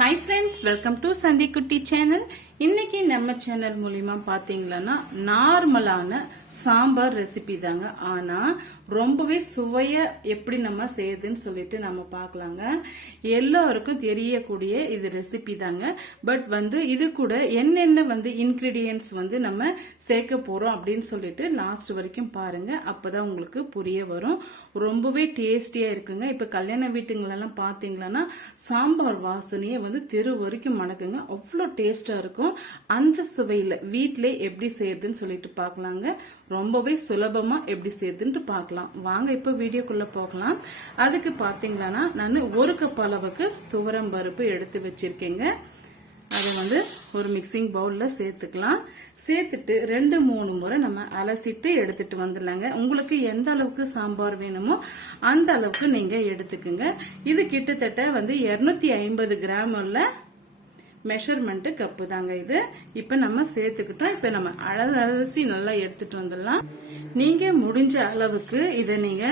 Hi friends welcome to சந்தி குட்டி channel இன்னைக்கு நம்ம சேனல் மூலியமா பாத்தீங்களன்னா நார்மலான சாம்பார் ரெசிபி தாங்க. ஆனா ரொம்பவே சுவைய எப்படி நம்ம செய்யுதுன்னு சொல்லிட்டு நம்ம பார்க்கலாங்க எல்லோருக்கும் தெரியக்கூடிய இது ரெசிபி தாங்க. பட் வந்து இது கூட என்னென்ன வந்து இன்கிரீடியன்ஸ் வந்து நம்ம சேர்க்க போறோம் அப்படின்னு சொல்லிட்டு லாஸ்ட் வரைக்கும் பாருங்க. அப்பதான் உங்களுக்கு புரிய வரும். ரொம்பவே டேஸ்டியா இருக்குங்க. இப்ப கல்யாண வீட்டுங்களெல்லாம் பாத்தீங்களன்னா சாம்பார் வாசனையே வந்து தெரு வரைக்கும் மணக்குங்க. அவ்வளோ டேஸ்டா இருக்கும். அந்த சுவையில் வீட்டிலே எப்படி செய்யறதுன்னு சொல்லிட்டு பார்க்கலாங்க. ரொம்பவே சுலபமாக எப்படி செய்யறதுன்ட்டு பார்க்கலாம். வாங்க இப்போ வீடியோக்குள்ளே போகலாம். அதுக்கு பாத்தீங்களன்னா நான் ஒரு கப் அளவுக்கு துவரம் பருப்பு எடுத்து வச்சிருக்கேங்க. அதை வந்து ஒரு மிக்சிங் பவுலில் சேர்த்துக்கலாம். சேர்த்துட்டு ரெண்டு மூணு முறை நம்ம அலசிட்டு எடுத்துட்டு வந்துடலாங்க. உங்களுக்கு எந்த அளவுக்கு சாம்பார் வேணுமோ அந்த அளவுக்கு நீங்கள் எடுத்துக்குங்க. இது கிட்டத்தட்ட வந்து 250 ஐம்பது கிராம் உள்ள மெஷர்மெண்ட் கப்பு தாங்க இது. இப்ப நம்ம சேர்த்துக்கிட்டோம். இப்ப நம்ம அழ- அலசி நல்லா எடுத்துட்டு வந்துடலாம். நீங்க முடிஞ்ச அளவுக்கு இதை நீங்க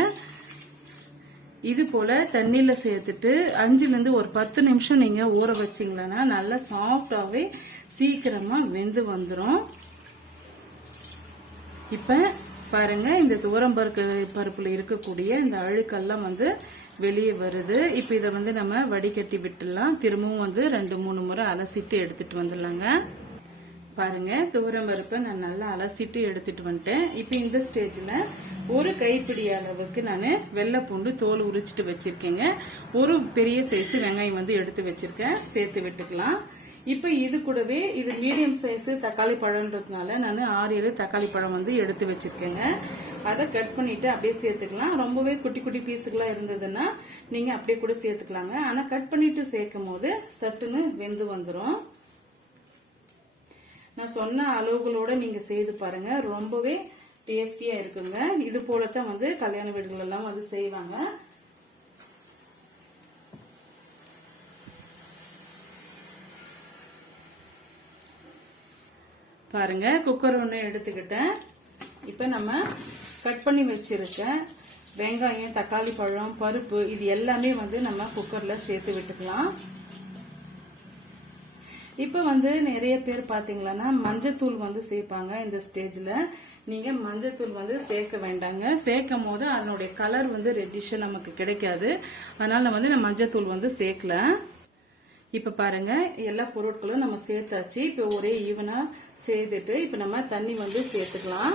இது போல தண்ணியில சேர்த்துட்டு அஞ்சுல இருந்து ஒரு பத்து நிமிஷம் நீங்க ஊற வச்சீங்களன்னா நல்லா சாஃப்டாவே சீக்கிரமா வெந்து வந்துடும் இப்ப பாருங்க இந்த துவரம் பருப்பு பருப்புல இருக்கக்கூடிய இந்த அழுக்கெல்லாம் வந்து வெளியே வருது. இப்ப இதை வந்து நம்ம வடிகட்டி விட்டுடலாம். திரும்பவும் வந்து ரெண்டு மூணு முறை அலசிட்டு எடுத்துட்டு வந்துடலாங்க. பாருங்க துவரம் பருப்பை நான் நல்லா அலசிட்டு எடுத்துட்டு வந்துட்டேன். இப்போ இந்த ஸ்டேஜ்ல ஒரு கைப்பிடி அளவுக்கு நான் வெள்ளை பூண்டு தோல் உரிச்சிட்டு வச்சிருக்கேங்க. ஒரு பெரிய சைஸ் வெங்காயம் வந்து எடுத்து வச்சிருக்கேன். சேர்த்து விட்டுக்கலாம். இப்போ இது கூடவே இது மீடியம் சைஸ் தக்காளி பழம்ன்றதுனால நான் ஆறு ஏழு தக்காளி பழம் வந்து எடுத்து வச்சிருக்கேங்க. அதை கட் பண்ணிட்டு அப்படியே சேர்த்துக்கலாம். ரொம்பவே குட்டி குட்டி பீஸுகளாக இருந்ததுன்னா நீங்கள் அப்படியே கூட சேர்த்துக்கலாங்க. ஆனால் கட் பண்ணிட்டு சேர்க்கும் போது சட்டுன்னு வெந்து வந்துடும் நான் சொன்ன அளவுகளோட நீங்கள் செய்து பாருங்க. ரொம்பவே டேஸ்டியாக இருக்குங்க. இது போலத்தான் வந்து கல்யாண வீடுகளெல்லாம் வந்து செய்வாங்க. பாருங்க குக்கர் ஒன்று எடுத்துக்கிட்டேன். இப்போ நம்ம கட் பண்ணி வச்சுருக்கேன் வெங்காயம் தக்காளி பழம் பருப்பு இது எல்லாமே வந்து நம்ம குக்கரில் சேர்த்து விட்டுக்கலாம். இப்போ வந்து நிறைய பேர் பாத்தீங்களன்னா மஞ்சத்தூள் வந்து சேர்ப்பாங்க இந்த ஸ்டேஜில் நீங்கள் மஞ்சத்தூள் வந்து சேர்க்க வேண்டாங்க. சேர்க்கும் போது அதனுடைய கலர் வந்து ரெட்டிஷாக நமக்கு கிடைக்காது. அதனால் வந்து நான் மஞ்சத்தூள் வந்து சேர்க்கல. இப்ப பாருங்க எல்லா பொருட்களும் நம்ம சேர்த்தாச்சு. இப்ப ஒரே ஈவனா சேர்த்துட்டு இப்ப நம்ம தண்ணி வந்து சேர்த்துக்கலாம்.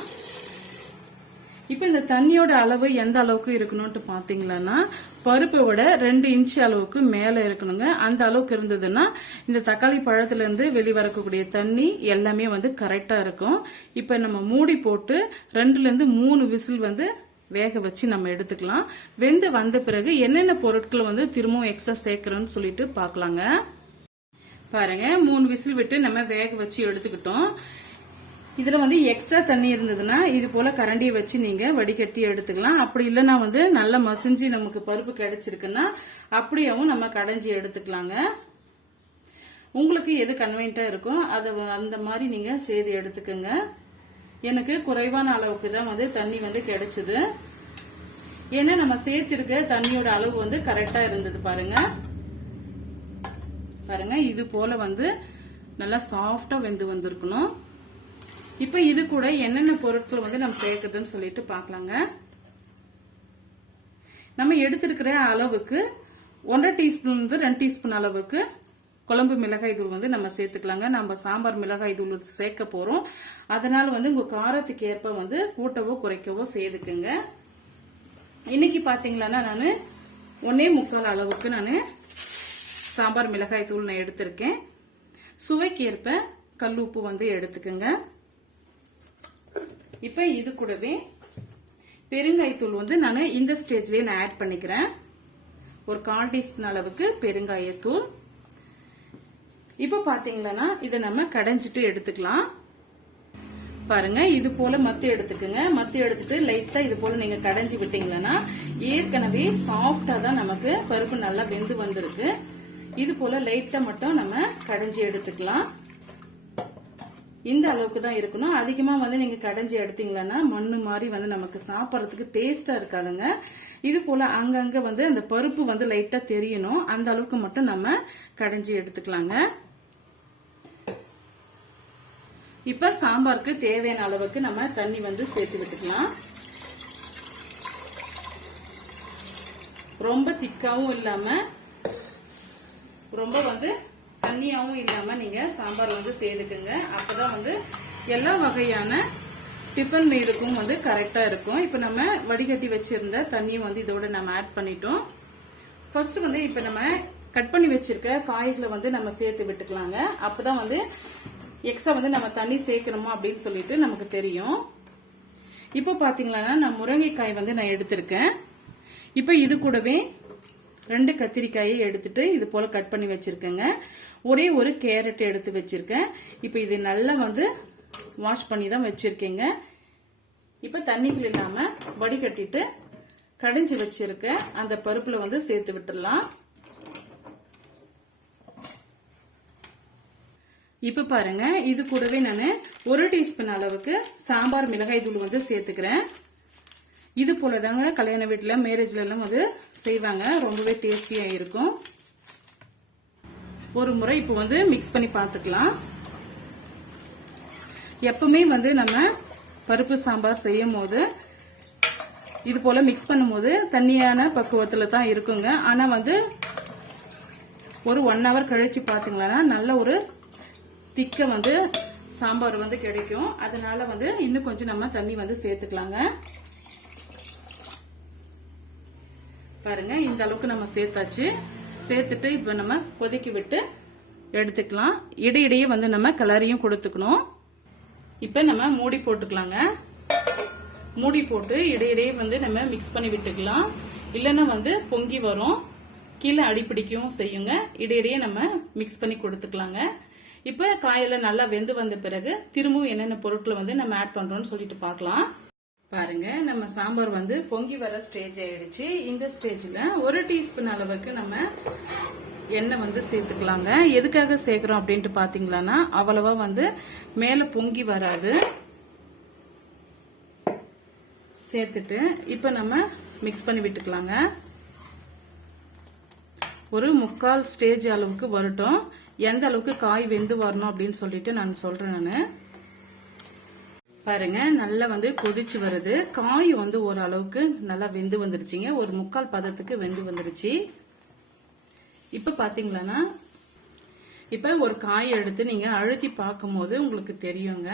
இப்ப இந்த தண்ணியோட அளவு எந்த அளவுக்கு இருக்கணும்ட்டு பாத்தீங்களன்னா பருப்பை விட ரெண்டு இன்ச் அளவுக்கு மேல இருக்கணுங்க. அந்த அளவுக்கு இருந்ததுன்னா இந்த தக்காளி பழத்துல இருந்து வெளிவரக்கூடிய தண்ணி எல்லாமே வந்து கரெக்டா இருக்கும். இப்ப நம்ம மூடி போட்டு ரெண்டுல இருந்து மூணு விசில் வந்து வேக வச்சு நம்ம எடுத்துக்கலாம். வெந்து வந்த பிறகு என்னென்ன பொருட்கள் வந்து திரும்பவும் எக்ஸ்ட்ரா சேர்க்கிறோம்னு சொல்லிட்டு பார்க்கலாங்க. பாருங்க மூணு விசில் விட்டு நம்ம வேக வச்சு எடுத்துக்கிட்டோம். இதுல வந்து எக்ஸ்ட்ரா தண்ணி இருந்ததுன்னா இது போல கரண்டியை வச்சு நீங்க வடிகட்டி எடுத்துக்கலாம். அப்படி இல்லைன்னா வந்து நல்லா மசிஞ்சு நமக்கு பருப்பு கிடைச்சிருக்குன்னா அப்படியாவும் நம்ம கடைஞ்சி எடுத்துக்கலாங்க. உங்களுக்கு எது கன்வீனியன்ட்டா இருக்கோ அதை அந்த மாதிரி நீங்க செய்து எடுத்துக்கோங்க. எனக்கு குறைவான அளவுக்கு தான் வந்து தண்ணி வந்து கிடைச்சது. ஏன்னா நம்ம சேர்த்திருக்க தண்ணியோட அளவு வந்து கரெக்டா இருந்தது பாருங்க. பாருங்க இது போல வந்து நல்லா சாஃப்டா வெந்து வந்திருக்கணும். இப்ப இது கூட என்னென்ன பொருட்கள் வந்து நம்ம சேர்க்குதுன்னு சொல்லிட்டு பார்க்கலாங்க. நம்ம எடுத்திருக்கிற அளவுக்கு ஒன்றரை டீஸ்பூன் வந்து ரெண்டு டீஸ்பூன் அளவுக்கு குழம்பு மிளகாய் தூள் வந்து நம்ம சேர்த்துக்கலாங்க. நம்ம சாம்பார் மிளகாய் தூள் சேர்க்க போறோம். அதனால வந்து உங்க காரத்துக்கு ஏற்ப வந்து கூட்டவோ குறைக்கவோ செய்துக்குங்க. இன்னைக்கு பாத்தீங்களன்னா நான் ஒன்னே முக்கால் அளவுக்கு நான் சாம்பார் மிளகாய் தூள் நான் எடுத்திருக்கேன். சுவைக்கு ஏற்ப கல் உப்பு வந்து எடுத்துக்கோங்க. இப்ப இது கூடவே பெருங்காயத்தூள் வந்து நான் இந்த ஸ்டேஜ்லயே நான் ஆட் பண்ணிக்கிறேன். ஒரு கால் டீஸ்பூன் அளவுக்கு பெருங்காயத்தூள். இப்ப பாத்தீங்கன்னா இதை நம்ம கடைஞ்சிட்டு எடுத்துக்கலாம். பாருங்க இது போல மத்து எடுத்துக்கோங்க. மத்து எடுத்துட்டு லைட்டா இது போல நீங்க கடைஞ்சி விட்டீங்கன்னா ஏற்கனவே சாஃப்டா தான் நமக்கு பருப்பு நல்லா வெந்து வந்திருக்கு. இது போல லைட்டா மட்டும் நம்ம கடைஞ்சி எடுத்துக்கலாம். இந்த அளவுக்கு தான் இருக்கணும். அதிகமா வந்து நீங்க கடைஞ்சி எடுத்தீங்கன்னா மண்ணு மாதிரி வந்து நமக்கு சாப்பிட்றதுக்கு டேஸ்டா இருக்காதுங்க. இது போல அங்கங்க வந்து அந்த பருப்பு வந்து லைட்டா தெரியணும். அந்த அளவுக்கு மட்டும் நம்ம கடைஞ்சி எடுத்துக்கலாங்க. இப்ப சாம்பாருக்கு தேவையான அளவுக்கு நம்ம தண்ணி வந்து சேர்த்து விட்டுக்கலாம். ரொம்ப திக்காவும் இல்லாம ரொம்ப வந்து தண்ணியாவும் இல்லாம நீங்க சாம்பார் வந்து சேர்த்துக்குங்க அப்பதான் வந்து எல்லா வகையான டிஃபன் இதுக்கும் வந்து கரெக்டா இருக்கும். இப்ப நம்ம வடிகட்டி வச்சிருந்த தண்ணியும் வந்து இதோட நம்ம ஆட் பண்ணிட்டோம். ஃபர்ஸ்ட் வந்து இப்ப நம்ம கட் பண்ணி வச்சிருக்க காய்களை வந்து நம்ம சேர்த்து விட்டுக்கலாங்க. அப்பதான் வந்து எக்ஸ்ட்ரா வந்து நம்ம தண்ணி சேர்க்கணுமா அப்படின்னு சொல்லிட்டு நமக்கு தெரியும். இப்போ பார்த்தீங்களன்னா நான் முருங்கைக்காய் வந்து நான் எடுத்திருக்கேன். இப்போ இது கூடவே ரெண்டு கத்திரிக்காயை எடுத்துட்டு இது போல கட் பண்ணி வச்சிருக்கேங்க. ஒரே ஒரு கேரட் எடுத்து வச்சிருக்கேன். இப்போ இது நல்லா வந்து வாஷ் பண்ணி தான் வச்சிருக்கேங்க. இப்போ தண்ணிகள் இல்லாமல் வடிகட்டிட்டு கடிஞ்சு வச்சிருக்க அந்த பருப்பில் வந்து சேர்த்து விட்டுடலாம் இப்போ பாருங்க இது கூடவே நான் ஒரு டீஸ்பூன் அளவுக்கு சாம்பார் மிளகாய் தூள் வந்து சேர்த்துக்கிறேன். இது போல தாங்க கல்யாண வீட்டில் மேரேஜ்ல எல்லாம் வந்து செய்வாங்க. ரொம்பவே டேஸ்டியா இருக்கும். ஒரு முறை இப்போ வந்து மிக்ஸ் பண்ணி பார்த்துக்கலாம் எப்பவுமே வந்து நம்ம பருப்பு சாம்பார் செய்யும் போது இது போல மிக்ஸ் பண்ணும்போது தண்ணியான பக்குவத்தில் தான் இருக்குங்க. ஆனால் வந்து ஒரு ஒன் ஹவர் கழிச்சு பாத்தீங்கன்னா நல்ல ஒரு திக்க வந்து சாம்பார் வந்து கிடைக்கும். அதனால வந்து இன்னும் கொஞ்சம் நம்ம தண்ணி வந்து சேர்த்துக்கலாங்க. பாருங்க இந்த அளவுக்கு நம்ம சேர்த்தாச்சு. சேர்த்துட்டு இப்ப நம்ம கொதிக்க விட்டு எடுத்துக்கலாம். இடையிடையே வந்து நம்ம கலரையும் கொடுத்துக்கணும். இப்ப நம்ம மூடி போட்டுக்கலாங்க. மூடி போட்டு இடையிடையே வந்து நம்ம மிக்ஸ் பண்ணி விட்டுக்கலாம். இல்லைன்னா வந்து பொங்கி வரும். கீழே அடிப்பிடிக்கவும் செய்யுங்க. இடையிடையே நம்ம மிக்ஸ் பண்ணி கொடுத்துக்கலாங்க. இப்ப காயெல்லாம் நல்லா வெந்து வந்த பிறகு திரும்பவும் என்னென்ன பொருட்களை வந்து நம்ம ஆட் பண்றோம்னு சொல்லிட்டு பார்க்கலாம். பாருங்க நம்ம சாம்பார் வந்து பொங்கி வர ஸ்டேஜ் ஆயிடுச்சு. இந்த ஸ்டேஜ்ல ஒரு டீஸ்பூன் அளவுக்கு நம்ம எண்ணெய் வந்து சேர்த்துக்கலாங்க. எதுக்காக சேர்க்கிறோம் அப்படின்ட்டு பாத்தீங்களான்னா அவ்வளவா வந்து மேல பொங்கி வராது. சேர்த்துட்டு இப்ப நம்ம மிக்ஸ் பண்ணி விட்டுக்கலாங்க. ஒரு முக்கால் ஸ்டேஜ் அளவுக்கு வரட்டும். எந்த அளவுக்கு காய் வெந்து வரணும் அப்படின்னு சொல்லிட்டு நான் சொல்றேன் நான். பாருங்க நல்லா வந்து கொதிச்சு வருது. காய் வந்து ஓரளவுக்கு நல்லா வெந்து வந்துருச்சுங்க. ஒரு முக்கால் பதத்துக்கு வெந்து வந்துருச்சு. இப்ப பாத்தீங்களா இப்ப ஒரு காய் எடுத்து நீங்க அழுத்தி பார்க்கும்போது உங்களுக்கு தெரியுங்க.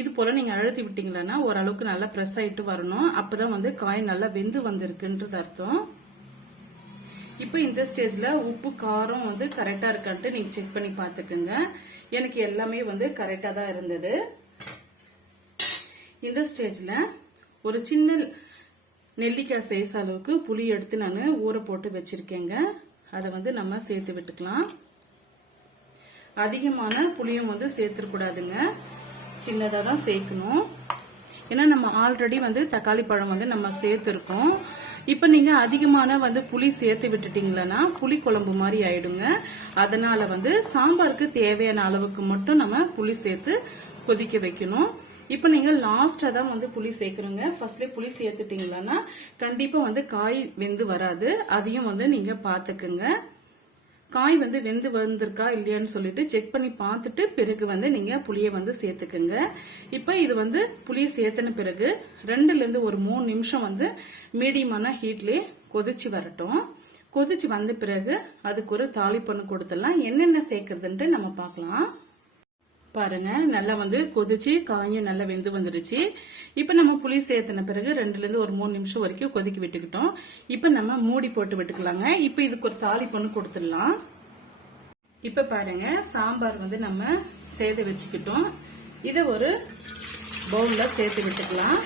இது போல நீங்க அழுத்தி விட்டீங்களா ஓரளவுக்கு நல்லா ப்ரெஸ் ஆயிட்டு வரணும். அப்பதான் வந்து காய் நல்லா வெந்து வந்திருக்குன்றது அர்த்தம். இப்போ இந்த ஸ்டேஜில் உப்பு காரம் வந்து கரெக்டாக இருக்கான்ட்டு நீங்கள் செக் பண்ணி பார்த்துக்குங்க எனக்கு எல்லாமே வந்து கரெக்டாக தான் இருந்தது. இந்த ஸ்டேஜில் ஒரு சின்ன நெல்லிக்காய் சைஸ் அளவுக்கு புளி எடுத்து நான் ஊற போட்டு வச்சுருக்கேங்க. அதை வந்து நம்ம சேர்த்து விட்டுக்கலாம். அதிகமான புளியும் வந்து சேர்த்துடக்கூடாதுங்க சின்னதாக தான் சேர்க்கணும். ஏன்னா நம்ம ஆல்ரெடி வந்து தக்காளி பழம் வந்து நம்ம சேர்த்துருக்கோம். இப்போ நீங்கள் அதிகமான வந்து புளி சேர்த்து விட்டுட்டீங்களன்னா புளி குழம்பு மாதிரி ஆயிடுங்க. அதனால வந்து சாம்பாருக்கு தேவையான அளவுக்கு மட்டும் நம்ம புளி சேர்த்து கொதிக்க வைக்கணும். இப்போ நீங்கள் லாஸ்ட்டாக தான் வந்து புளி சேர்க்கணுங்க. ஃபர்ஸ்ட்லேயே புளி சேர்த்துட்டீங்களன்னா கண்டிப்பாக வந்து காய் வெந்து வராது. அதையும் வந்து நீங்கள் பார்த்துக்குங்க காய் வந்து வெந்து வந்திருக்கா இல்லையான்னு சொல்லிட்டு செக் பண்ணி பார்த்துட்டு பிறகு வந்து நீங்க புளியை வந்து சேர்த்துக்குங்க. இப்போ இது வந்து புளியை சேர்த்தன பிறகு ரெண்டுல இருந்து ஒரு மூணு நிமிஷம் வந்து மீடியமான ஹீட்லயே கொதிச்சு வரட்டும். கொதிச்சு வந்த பிறகு அதுக்கு ஒரு தாளிப்பண்ணு கொடுத்துடலாம். என்னென்ன சேர்க்கறதுன்ட்டு நம்ம பார்க்கலாம். பாருங்க. நல்லா வந்து கொதிச்சு காயும் நல்லா வெந்து வந்துருச்சு. இப்ப நம்ம புளி சேர்த்தின பிறகு ரெண்டுல இருந்து ஒரு மூணு நிமிஷம் வரைக்கும் கொதிக்க விட்டுக்கிட்டோம். இப்ப நம்ம மூடி போட்டு விட்டுக்கலாங்க. இப்ப இதுக்கு ஒரு தாலி பொண்ணு கொடுத்துடலாம். இப்ப பாருங்க சாம்பார் வந்து நம்ம சேத வச்சுக்கிட்டோம். இதை ஒரு பவுல்ல சேர்த்து விட்டுக்கலாம்.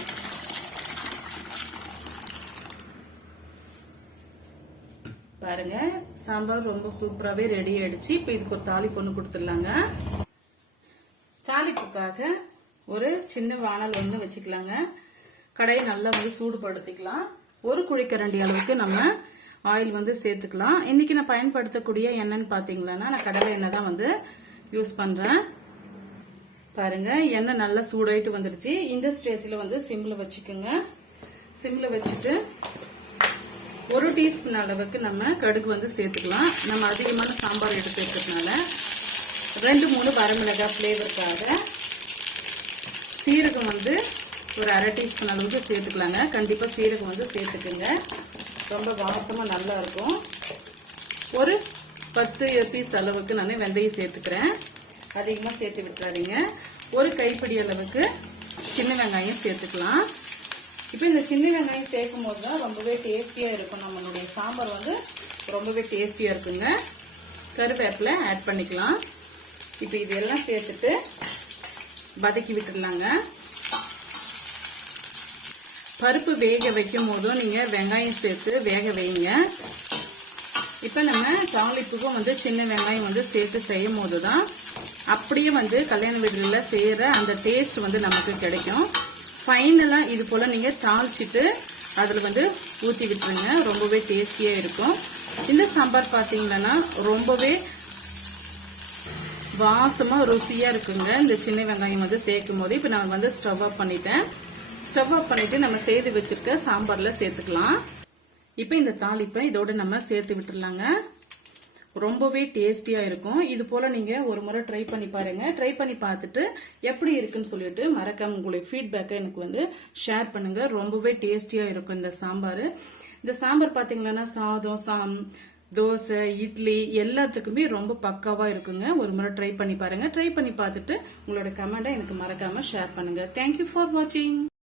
பாருங்க சாம்பார் ரொம்ப சூப்பராகவே ரெடி ஆயிடுச்சு. இப்போ இதுக்கு ஒரு தாலி பொண்ணு கொடுத்துடலாங்க. ஒரு சின்ன வானல் வந்து வச்சுக்கலாங்க. கடையை நல்லா வந்து சூடுபடுத்திக்கலாம். ஒரு குழிக்கரண்டி அளவுக்கு நம்ம ஆயில் வந்து சேர்த்துக்கலாம். இன்னைக்கு நான் பயன்படுத்தக்கூடிய எண்ணெய்னு பார்த்தீங்களன்னா நான் கடலை எண்ணெய் தான் வந்து யூஸ் பண்ணுறேன் பாருங்க எண்ணெய் நல்லா சூடாயிட்டு வந்துடுச்சு இந்த ஸ்டேஜில் வந்து சிம்மில் வச்சுக்கோங்க. சிம்மில் வச்சுட்டு ஒரு டீஸ்பூன் அளவுக்கு நம்ம கடுகு வந்து சேர்த்துக்கலாம். நம்ம அதிகமான சாம்பார் எடுத்து வைக்கிறதுனால ரெண்டு மூணு வரமிளகாய் ஃப்ளேவருக்காக சீரகம் வந்து ஒரு அரை டீஸ்பூன் அளவுக்கு சேர்த்துக்கலாங்க. கண்டிப்பாக சீரகம் வந்து சேர்த்துக்குங்க. ரொம்ப வாசமாக நல்லா இருக்கும். ஒரு பத்து பீஸ் அளவுக்கு நான் வெந்தயம் சேர்த்துக்கிறேன். அதிகமாக சேர்த்து விட்டுறாதீங்க. ஒரு கைப்பிடி அளவுக்கு சின்ன வெங்காயம் சேர்த்துக்கலாம். இப்போ இந்த சின்ன வெங்காயம் சேர்க்கும் போது தான் ரொம்பவே டேஸ்டியாக இருக்கும். நம்மளுடைய சாம்பார் வந்து ரொம்பவே டேஸ்டியாக இருக்குங்க. கருவேப்பிலை ஆட் பண்ணிக்கலாம். இப்போ இதெல்லாம் சேர்த்துட்டு வதக்கி விட்டுடலாங்க. பருப்பு வேக வைக்கும் போதும் நீங்க வெங்காயம் சேர்த்து வேக வைங்க. இப்ப நம்ம தாளிப்புக்கும் வந்து சின்ன வெங்காயம் வந்து சேர்த்து செய்யும் போதுதான் அப்படியே வந்து கல்யாண வீடுகளில் செய்யற அந்த டேஸ்ட் வந்து நமக்கு கிடைக்கும். ஃபைனலா இது போல நீங்க தாளிச்சிட்டு அதுல வந்து ஊத்தி விட்டுருங்க. ரொம்பவே டேஸ்டியா இருக்கும். இந்த சாம்பார் பாத்தீங்கன்னா ரொம்பவே வாசமா ருசியா இருக்குங்க. இந்த சின்ன வெங்காயம் வந்து சேர்க்கும் போது இப்ப நான் வந்து ஸ்டவ் ஆஃப் பண்ணிட்டேன். ஸ்டவ் ஆஃப் பண்ணிட்டு நம்ம செய்து வச்சிருக்க சாம்பார்ல சேர்த்துக்கலாம். இப்ப இந்த தாளிப்பை இதோட நம்ம சேர்த்து விட்டுறலாங்க. ரொம்பவே டேஸ்டியா இருக்கும். இது போல நீங்க ஒரு முறை ட்ரை பண்ணி பாருங்க. ட்ரை பண்ணி பார்த்துட்டு எப்படி இருக்குன்னு சொல்லிட்டு மறக்காம உங்களுடைய ஃபீட்பேக்கை எனக்கு வந்து ஷேர் பண்ணுங்க. ரொம்பவே டேஸ்டியா இருக்கும் இந்த சாம்பார். இந்த சாம்பார் பாத்தீங்கன்னா சாதம் சாம் தோசை இட்லி எல்லாத்துக்குமே ரொம்ப பக்காவாக இருக்குங்க. ஒரு முறை ட்ரை பண்ணி பாருங்க. ட்ரை பண்ணி பார்த்துட்டு உங்களோட கமெண்டை எனக்கு மறக்காம ஷேர் பண்ணுங்க. தேங்க்யூ ஃபார் வாட்சிங்